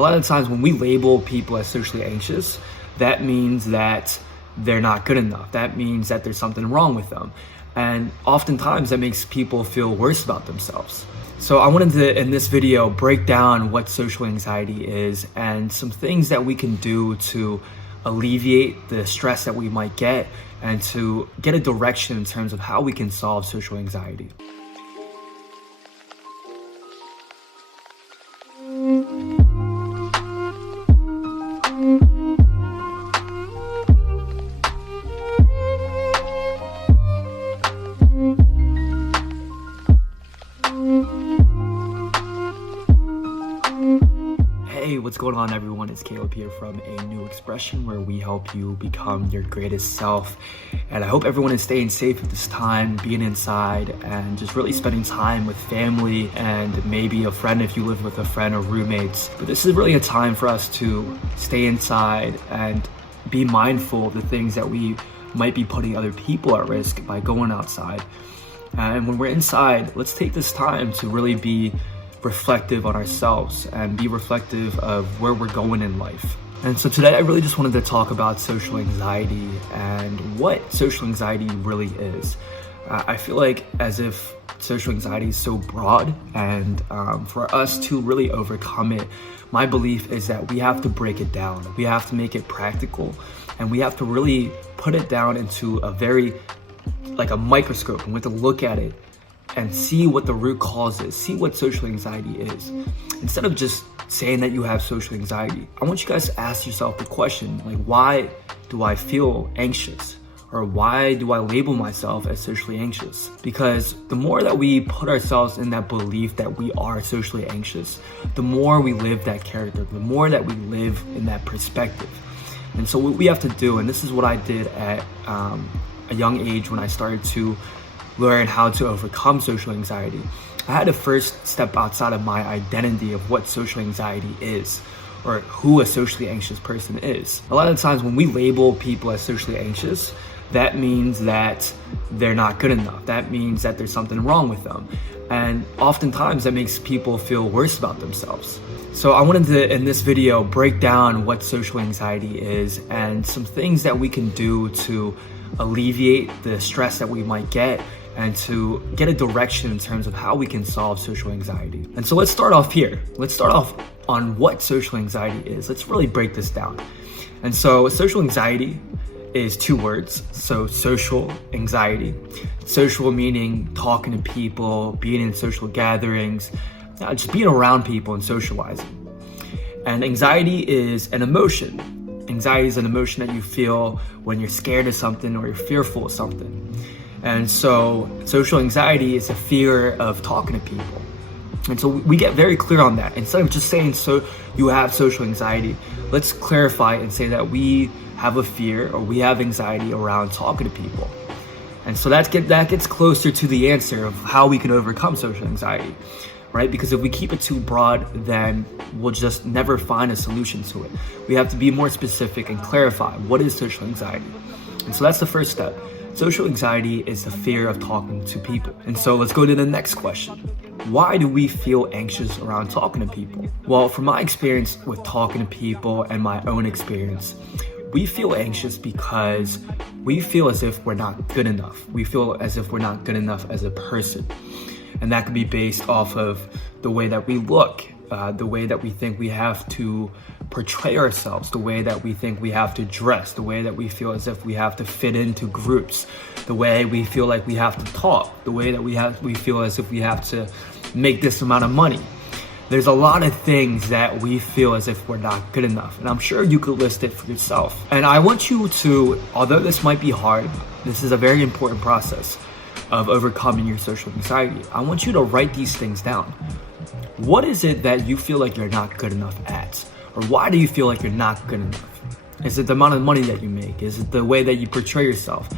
A lot of times when we label people as socially anxious, that means that they're not good enough. That means that there's something wrong with them. And oftentimes that makes people feel worse about themselves. So I wanted to, in this video, break down what social anxiety is and some things that we can do to alleviate the stress that we might get and to get a direction in terms of how we can solve social anxiety. Hey, what's going on everyone? It's Caleb here from ANewExpression, where we help you become your greatest self. And I hope everyone is staying safe at this time, being inside and just really spending time with family and maybe a friend if you live with a friend or roommates. But this is really a time for us to stay inside and be mindful of the things that we might be putting other people at risk by going outside. And when we're inside, let's take this time to really be reflective on ourselves and be reflective of where we're going in life. And so today I really just wanted to talk about social anxiety and what social anxiety really is. I feel like as if social anxiety is so broad, and for us to really overcome it, my belief is that we have to break it down. We have to make it practical, and we have to really put it down into a very, like a microscope, and we have to look at it and see what the root cause is, see what social anxiety is. Instead of just saying that you have social anxiety, I want you guys to ask yourself the question, like, why do I feel anxious? Or why do I label myself as socially anxious? Because the more that we put ourselves in that belief that we are socially anxious, the more we live that character, the more that we live in that perspective. And so what we have to do, and this is what I did at a young age when I started to learn how to overcome social anxiety, I had to first step outside of my identity of what social anxiety is, or who a socially anxious person is. A lot of times when we label people as socially anxious, that means that they're not good enough. That means that there's something wrong with them. And oftentimes that makes people feel worse about themselves. So I wanted to, in this video, break down what social anxiety is and some things that we can do to alleviate the stress that we might get and to get a direction in terms of how we can solve social anxiety. And so let's start off here. Let's start off on what social anxiety is. Let's really break this down. And so social anxiety is two words. So social anxiety. Social meaning talking to people, being in social gatherings, just being around people and socializing. And anxiety is an emotion. Anxiety is an emotion that you feel when you're scared of something or you're fearful of something. And so social anxiety is a fear of talking to people. And so we get very clear on that. Instead of just saying, so you have social anxiety, let's clarify and say that we have a fear or we have anxiety around talking to people. And so that gets closer to the answer of how we can overcome social anxiety, right? Because if we keep it too broad, then we'll just never find a solution to it. We have to be more specific and clarify what is social anxiety. And so that's the first step. Social anxiety is the fear of talking to people. And so let's go to the next question. Why do we feel anxious around talking to people? Well, from my experience with talking to people and my own experience, we feel anxious because we feel as if we're not good enough. We feel as if we're not good enough as a person. And that could be based off of the way that we look, the way that we think we have to portray ourselves, the way that we think we have to dress, the way that we feel as if we have to fit into groups, the way we feel like we have to talk, the way that we feel as if we have to make this amount of money. There's a lot of things that we feel as if we're not good enough. And I'm sure you could list it for yourself. And I want you to, although this might be hard, this is a very important process of overcoming your social anxiety. I want you to write these things down. What is it that you feel like you're not good enough at? Or why do you feel like you're not good enough? Is it the amount of money that you make? Is it the way that you portray yourself?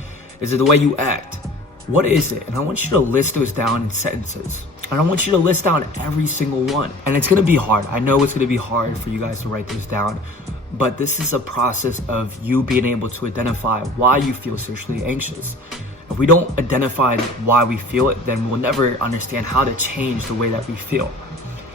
Is it the way you act? What is it? And I want you to list those down in sentences. And I want you to list down every single one. And it's gonna be hard. I know it's gonna be hard for you guys to write this down, but this is a process of you being able to identify why you feel socially anxious. If we don't identify why we feel it, then we'll never understand how to change the way that we feel.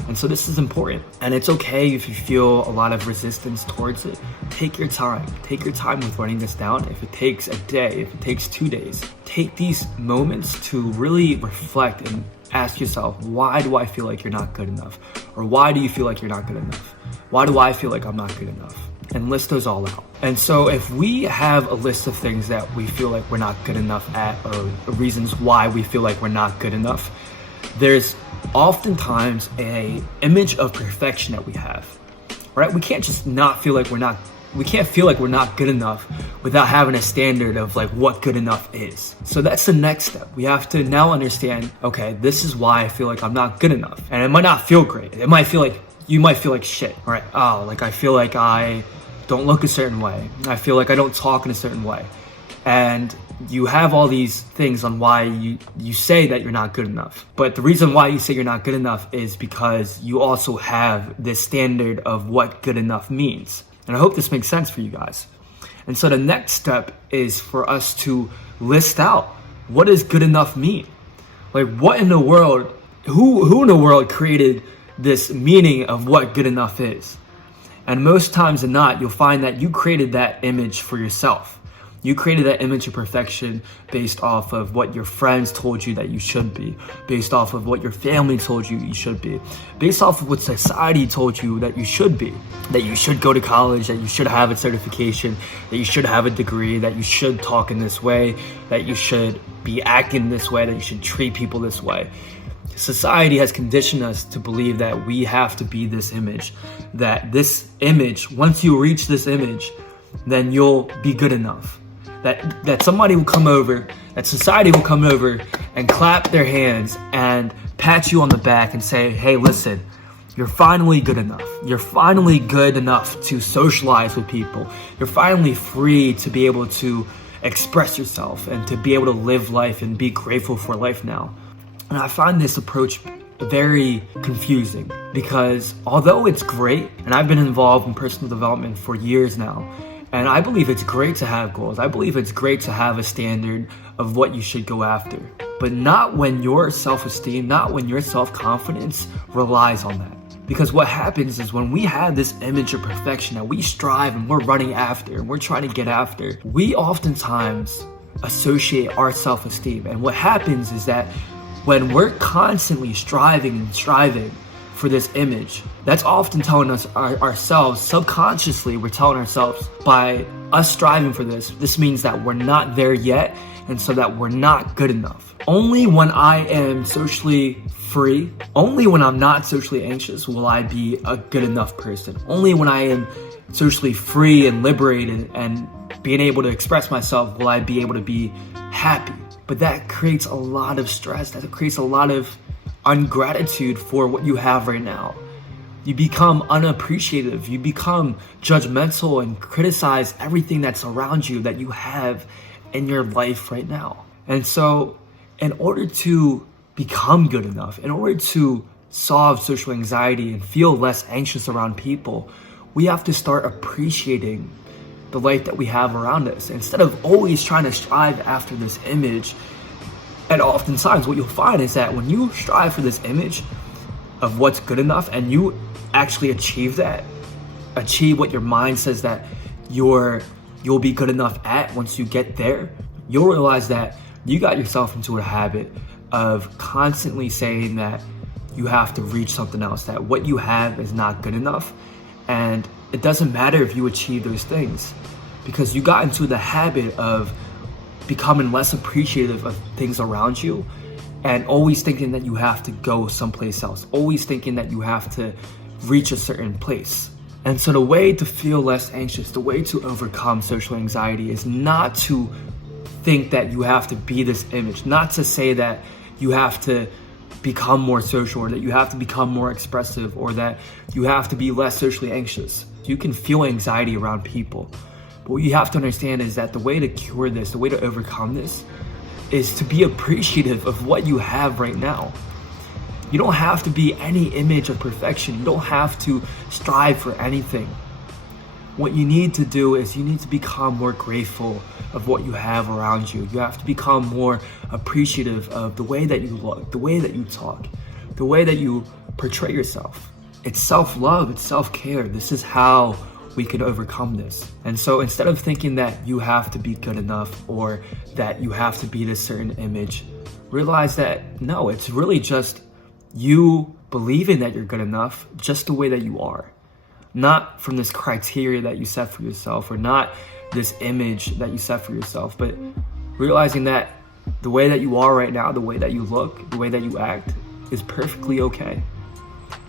And so this is important. And it's okay if you feel a lot of resistance towards it. Take your time. Take your time with writing this down. If it takes a day, if it takes 2 days, take these moments to really reflect and ask yourself, why do I feel like you're not good enough? Or why do you feel like you're not good enough? Why do I feel like I'm not good enough? And list those all out. And so if we have a list of things that we feel like we're not good enough at, or reasons why we feel like we're not good enough, there's oftentimes a image of perfection that we have, right? We can't just not feel like we can't feel like we're not good enough without having a standard of like what good enough is. So that's the next step. We have to now understand, okay, this is why I feel like I'm not good enough. And it might not feel great. It might feel like, you might feel like shit, right? Oh, like I feel like I don't look a certain way. I feel like I don't talk in a certain way. And you have all these things on why you say that you're not good enough. But the reason why you say you're not good enough is because you also have this standard of what good enough means. And I hope this makes sense for you guys. And so the next step is for us to list out, what does good enough mean? Like, what in the world, who in the world created this meaning of what good enough is? And most times than not, you'll find that you created that image for yourself. You created that image of perfection based off of what your friends told you that you should be, based off of what your family told you should be, based off of what society told you that you should be, that you should go to college, that you should have a certification, that you should have a degree, that you should talk in this way, that you should be acting this way, that you should treat people this way. Society has conditioned us to believe that we have to be this image, that this image, once you reach this image, then you'll be good enough. That somebody will come over, that society will come over and clap their hands and pat you on the back and say, hey, listen, you're finally good enough. You're finally good enough to socialize with people. You're finally free to be able to express yourself and to be able to live life and be grateful for life now. And I find this approach very confusing because although it's great, and I've been involved in personal development for years now, and I believe it's great to have goals. I believe it's great to have a standard of what you should go after, but not when your self-esteem, not when your self-confidence relies on that. Because what happens is when we have this image of perfection that we strive and we're running after and we're trying to get after, we oftentimes associate our self-esteem. And what happens is that when we're constantly striving for this image, that's often telling us ourselves, subconsciously, we're telling ourselves by us striving for this means that we're not there yet, and so that we're not good enough. Only when I am socially free, only when I'm not socially anxious will I be a good enough person. Only when I am socially free and liberated and being able to express myself will I be able to be happy. But that creates a lot of stress. That creates a lot of ungratitude for what you have right now. You become unappreciative. You become judgmental and criticize everything that's around you that you have in your life right now. And so in order to become good enough, in order to solve social anxiety and feel less anxious around people, we have to start appreciating the life that we have around us instead of always trying to strive after this image. And oftentimes what you'll find is that when you strive for this image of what's good enough and you actually achieve what your mind says that you'll be good enough at, once you get there, you'll realize that you got yourself into a habit of constantly saying that you have to reach something else, that what you have is not good enough. And it doesn't matter if you achieve those things, because you got into the habit of becoming less appreciative of things around you and always thinking that you have to go someplace else, always thinking that you have to reach a certain place. And so the way to feel less anxious, the way to overcome social anxiety is not to think that you have to be this image, not to say that you have to become more social or that you have to become more expressive or that you have to be less socially anxious. You can feel anxiety around people. But what you have to understand is that the way to cure this, the way to overcome this, is to be appreciative of what you have right now. You don't have to be any image of perfection. You don't have to strive for anything. What you need to do is you need to become more grateful of what you have around you. You have to become more appreciative of the way that you look, the way that you talk, the way that you portray yourself. It's self-love, it's self-care. This is how we can overcome this. And so instead of thinking that you have to be good enough or that you have to be this certain image, realize that no, it's really just you believing that you're good enough just the way that you are. Not from this criteria that you set for yourself or not this image that you set for yourself, but realizing that the way that you are right now, the way that you look, the way that you act is perfectly okay.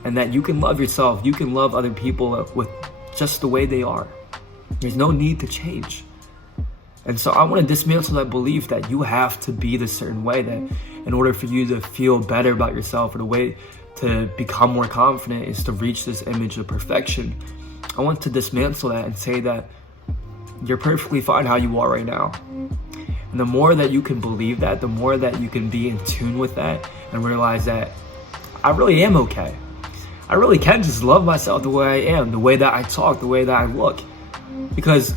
And that you can love yourself, you can love other people with just the way they are. There's no need to change. And so I want to dismantle that belief that you have to be this certain way, that in order for you to feel better about yourself or the way to become more confident is to reach this image of perfection. I want to dismantle that and say that you're perfectly fine how you are right now. And the more that you can believe that, the more that you can be in tune with that and realize that I really am okay. I really can just love myself the way I am, the way that I talk, the way that I look. Because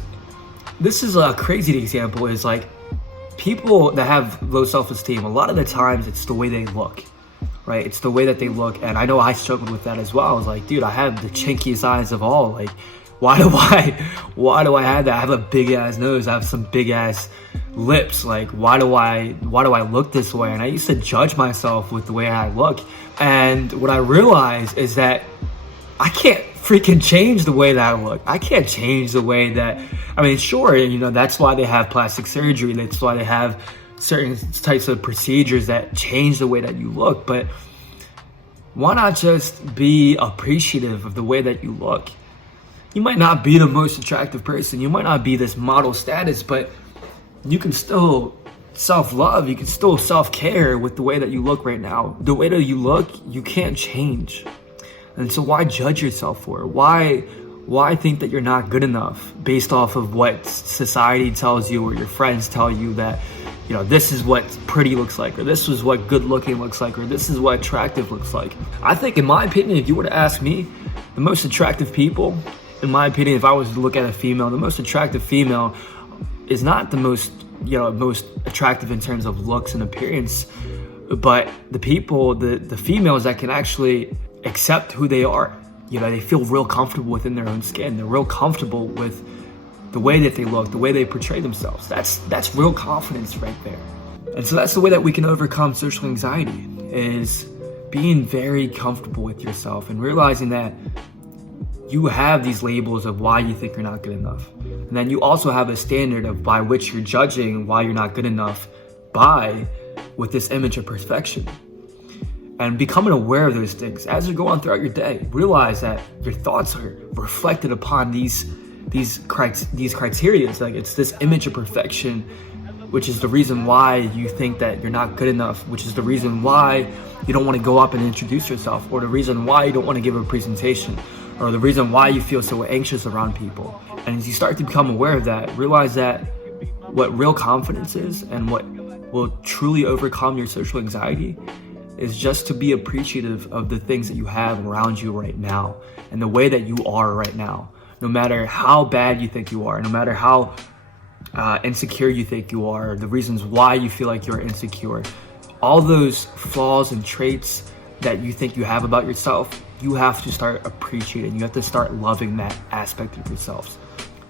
this is a crazy example, is like people that have low self-esteem, a lot of the times it's the way they look, right? It's the way that they look. And I know I struggled with that as well. I was like, dude, I have the chinkiest eyes of all. Like, why do I have that? I have a big ass nose. I have some big ass lips. Like, why do I look this way? And I used to judge myself with the way I look. And what I realized is that I can't freaking change the way that I look. I can't change the way that, I mean, sure, you know, that's why they have plastic surgery. That's why they have certain types of procedures that change the way that you look. But why not just be appreciative of the way that you look? You might not be the most attractive person. You might not be this model status, but you can still self-love. You can still self-care with the way that you look right now. The way that you look, you can't change. And so why judge yourself for it? Why think that you're not good enough based off of what society tells you or your friends tell you that, you know, this is what pretty looks like, or this is what good looking looks like, or this is what attractive looks like? I think, in my opinion, if you were to ask me, the most attractive people, in my opinion, if I was to look at a female, the most attractive female is not the most attractive in terms of looks and appearance, but the people, the females that can actually accept who they are. You know, they feel real comfortable within their own skin. They're real comfortable with the way that they look, the way they portray themselves. That's real confidence right there. And so that's the way that we can overcome social anxiety, is being very comfortable with yourself and realizing that you have these labels of why you think you're not good enough. And then you also have a standard of by which you're judging why you're not good enough with this image of perfection. And becoming aware of those things as you go on throughout your day. Realize that your thoughts are reflected upon these criteria. Like, it's this image of perfection, which is the reason why you think that you're not good enough, which is the reason why you don't want to go up and introduce yourself, or the reason why you don't want to give a presentation, or the reason why you feel so anxious around people. And as you start to become aware of that, realize that what real confidence is and what will truly overcome your social anxiety is just to be appreciative of the things that you have around you right now and the way that you are right now. No matter how bad you think you are, no matter how insecure you think you are, the reasons why you feel like you're insecure, all those flaws and traits that you think you have about yourself, you have to start appreciating. You have to start loving that aspect of yourselves.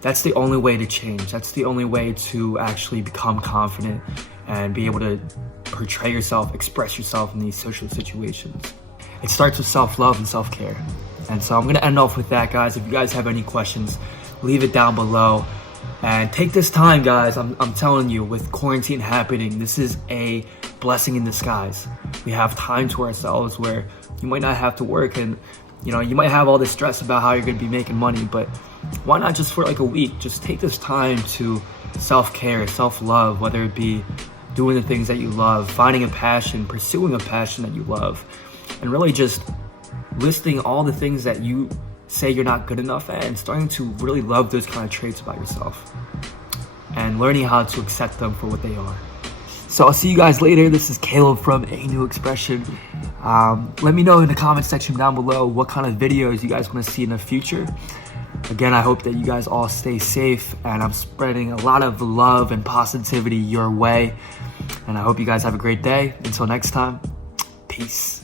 That's the only way to change. That's the only way to actually become confident and be able to portray yourself, express yourself in these social situations. It starts with self-love and self-care. And so I'm gonna end off with that, guys. If you guys have any questions, leave it down below. And take this time, guys. I'm telling you, with quarantine happening, this is a blessing in disguise. We have time to ourselves where you might not have to work, and you know, you might have all this stress about how you're gonna be making money, but why not just for like a week, just take this time to self-care, self-love, whether it be doing the things that you love, finding a passion, pursuing a passion that you love, and really just listing all the things that you say you're not good enough at and starting to really love those kind of traits about yourself and learning how to accept them for what they are. So I'll see you guys later. This is Caleb from ANewExpression. Let me know in the comment section down below what kind of videos you guys want to see in the future. Again, I hope that you guys all stay safe, and I'm spreading a lot of love and positivity your way. And I hope you guys have a great day. Until next time, peace.